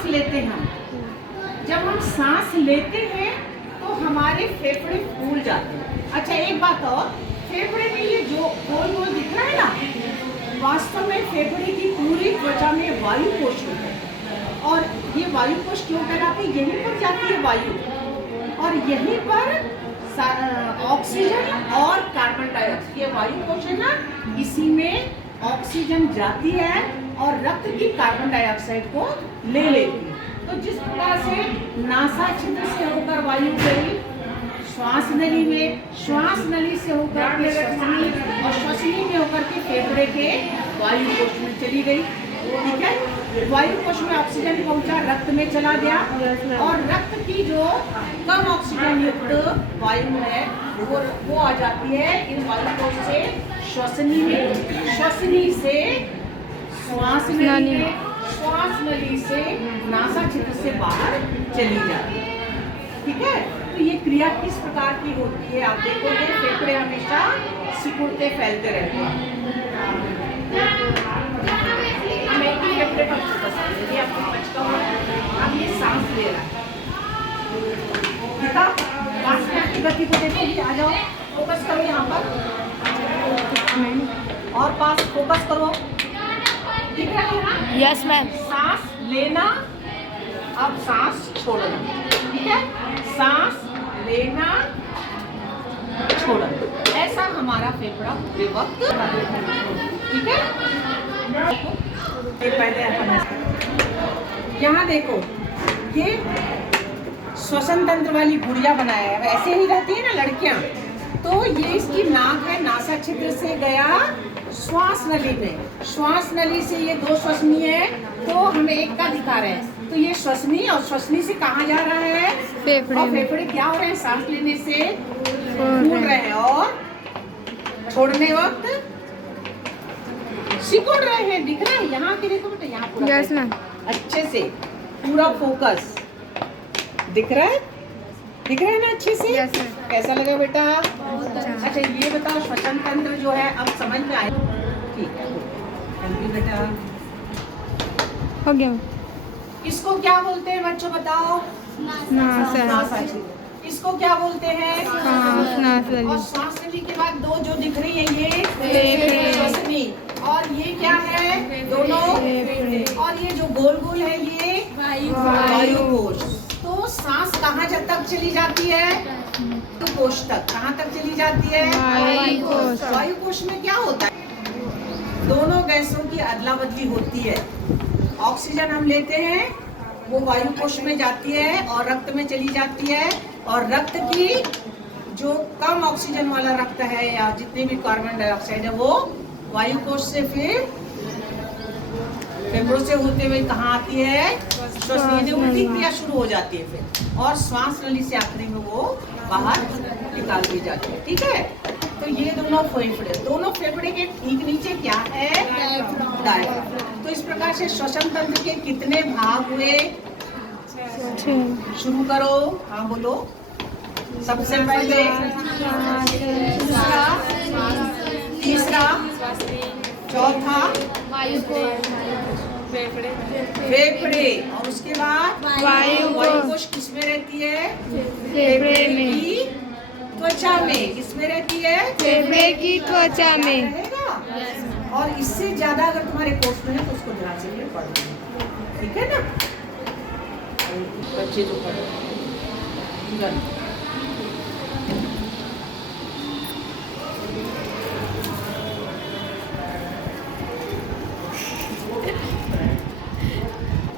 सांस लेते हैं हम, जब हम सांस लेते हैं तो हमारे फेफड़े फूल जाते हैं। अच्छा एक बात और, फेफड़े में ये जो गोल गोल दिख रहा है ना, वास्तव में फेफड़े की पूरी त्वचा में वायु कोश होता है। और ये वायु कोश क्यों कहलाती है? यहीं पर जाती है वायु, और यहीं पर ऑक्सीजन और कार्बन डाइऑक्साइड, ये वायु कोश है ना, इसी में ऑक्सीजन जाती है और रक्त की कार्बन डाइऑक्साइड को ले लेती है। तो जिस प्रकार से नासा छिद्र से होकर वायु गई श्वास नली में, श्वास नली से होकर के श्वसनी, और श्वसनी में होकर के फेफड़े के वायु कोश में चली गई। ठीक है, वायु कोश में ऑक्सीजन पहुंचा, रक्त में चला गया, और रक्त की जो कम ऑक्सीजन युक्त वायु है वो आ जाती है इन वायु कोश से श्वसनी में, श्वसनी से श्वास नली में, श्वास नली से नासा छिद्र से बाहर चली जाती है। ठीक है, तो ये क्रिया किस प्रकार की होती है? आप देखोगे फेफड़े हमेशा सिकुड़ते फैलते रहते हैं। हम एक ही फेफड़े पर फोकस करेंगे, आपको बचका हुआ है, अब ये सांस ले रहा है, देखा? सांस की गति को देखो, आ जाओ, फोकस करो यहाँ पर और पास फोकस करो, दिख रहा है ना? Yes ma'am. सांस लेना, अब सांस छोड़ना। ठीक है, सांस लेना छोड़ना, ऐसा हमारा फेफड़ा पूरे वक्त। ठीक है, पहले यहाँ देखो, ये श्वसन तंत्र वाली गुड़िया बनाया है, ऐसे ही रहती है ना लड़कियां। तो ये इसकी नाक है, नासा छिद्र से गया श्वास नली में, श्वास नली से ये दो श्वसनी है, तो हमें एक का दिखा रहे हैं। तो ये श्वसनी, और श्वसनी से कहाँ जा रहा है? फेफड़े में। फेफड़े क्या हो रहे हैं? सांस लेने से फूल रहे हैं, और छोड़ने वक्त सिकुड़ रहे हैं। दिख रहा है? यहाँ के देखो बेटा, यहाँ पूरा यस मैम। अच्छे से पूरा फोकस दिख रहा है, दिख रहा है ना अच्छे से? Yes ma'am. कैसा लगा बेटा? अच्छा। अच्छा ये बताओ, श्वसन तंत्र जो है अब समझ में आया? ठीक है, थैंक यू बेटा। हो गया। इसको क्या बोलते हैं बच्चों, बताओ? नासा छिद्र। इसको क्या बोलते हैं? सांस नली। और सांस नली के बाद दो जो दिख रही है ये फेफड़े। श्वसनी, और ये क्या है? दोनों फेफड़े। और ये जो गोल गोल है ये वायु कोश। तो सांस कहाँ तक चली जाती है? वायु कोश तक। कहाँ तक चली जाती है? वायु कोश। वायु कोश में क्या होता है? दोनों गैसों की अदला बदली होती है। ऑक्सीजन हम लेते हैं, वो वायु कोश में जाती है और रक्त में चली जाती है, और रक्त की जो कम ऑक्सीजन वाला रक्त है या जितने भी कार्बन डाइऑक्साइड है वो वायु कोश से फिर फेफड़ों से होते हुए कहाँ आती है? श्वसनी, उल्टी क्रिया शुरू हो जाती है फिर, और श्वास नली से आखिरी में वो बाहर निकाल दी जाती है। ठीक है, तो ये दोनों फेफड़े, दोनों फेफड़े के ठीक नीचे क्या है? डायफ्राम। तो इस प्रकार से श्वसन तंत्र के कितने भाग हुए? शुरू करो, हाँ बोलो। सबसे पहले दूसरा, तीसरा, चौथा फेफड़े, और उसके बाद वायु कोश किसमें रहती है? फेफड़े में। की त्वचा में। किसमें रहती है? फेफड़े की त्वचा में। रहेगा। और इससे ज्यादा अगर तुम्हारे कोर्स में है तो उसको ध्यान से पढ़ो। ठीक है ना? बच्चे जो पढ़ो